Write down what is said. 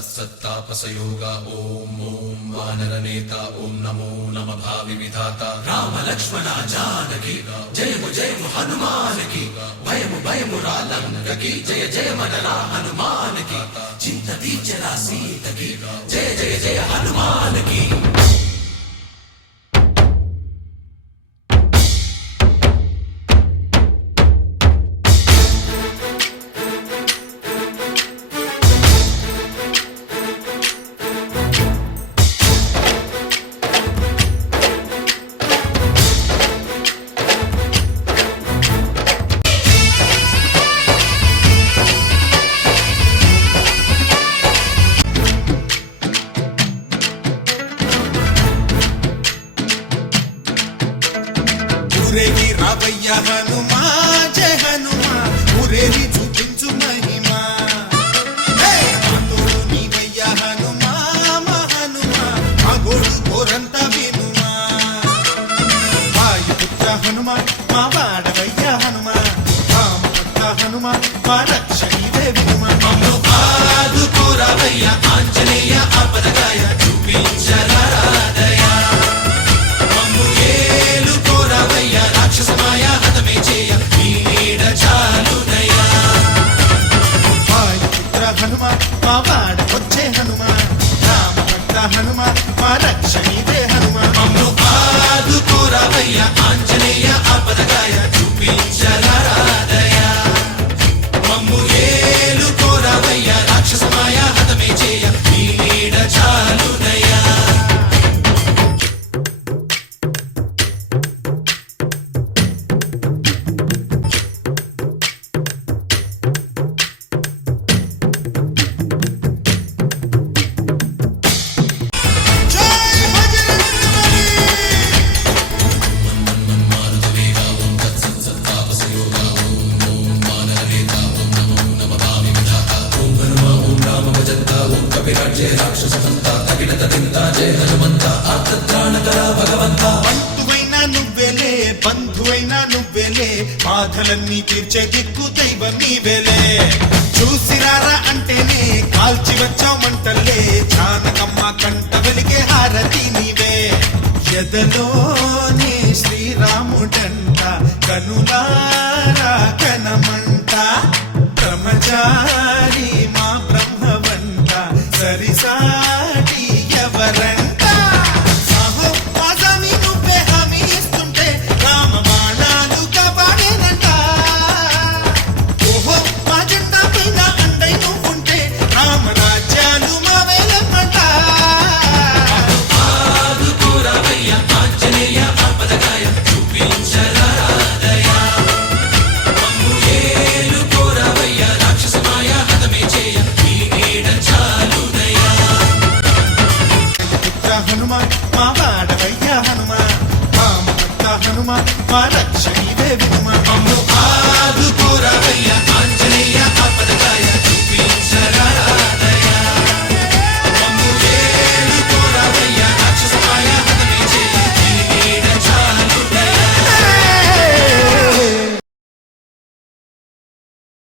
सत्सत्तापसयोग ओम ओम वानरनेता ओम नमो नमः भावि विधाता राम लक्ष्मण जानकी जय हनुमान की भयमु रालंक की जय मनरा हनुमान की चिंतती चला सीत की जय हनुमान की। ఊరేగి రావయ్య హనుమా జయ హనుమా ఊరేగి చూపించు మహిమా తోడు నీవయ్య హనుమా మా హనుమా మా గోడు కోరంత వినుమా వాయుపుత్ర హనుమా మా వాడవయ్య హనుమా రామపుత్ర హనుమా మా రక్షణీదే వినుమా మమ్ము ఆదుకోరావయ్య ఆంజనేయ ఆపదగాయ చూపించరాదయ మమ్ము ఏలుకోరావయ్య రాక్షసమాయ హతమే చేయ నీ నీడ చాలునయ వాయుపుత్ర హనుమా మా వాడవచ్చే హనుమా రామభక్త హనుమా మా రక్షణీదే హనుమా మమ్ము ఆదుకోరావయ్య ఆంజనేయ ఆపదగాయ చూపించరాదయ మమ్ము ఏలుకోరావయ్య రాక్షసమాయ హతమే చేయ నీ నీడ చాలునయ। జై బజరంగబలి బంధువైనా నువ్వేలే బంధువైనా నువ్వేలే బాధలన్నీ తీర్చే దిక్కు దైవం నీవేలే చూసిరారా అంటేనే కాల్చి వచ్చావు మంటల్లే జానకమ్మ కంట వెలిగే హారతి నీవే ఎదలోనే శ్రీరాముడంట కనులారా కనమంట బ్రహ్మచారి మా బ్రహ్మవంట సరిసాటి ఎవరంట సాహో ఆజామి నువ్వే హామీ ఇస్తుంటే రామ బాణాలు కాపాడేనంట ఓహో మా జెండా పైన అండై నువ్వుంటే రామరాజ్యాలు మా వేలమ్మంట ఆదుకోరావయ్య ఆంజనేయ ఆపదగాయ చూపించరాదయ మమ్ము ఏలుకోరావయ్య రాక్షసమాయ హతమే చేయ నీ నీడ చాలునయ పుత్ర హనుమా మా వాడవయ్య హనుమా రామభక్త హనుమా మా రక్షణీదే వినుమా మమ్ము ఆదుకోరావయ్య ఆంజనేయ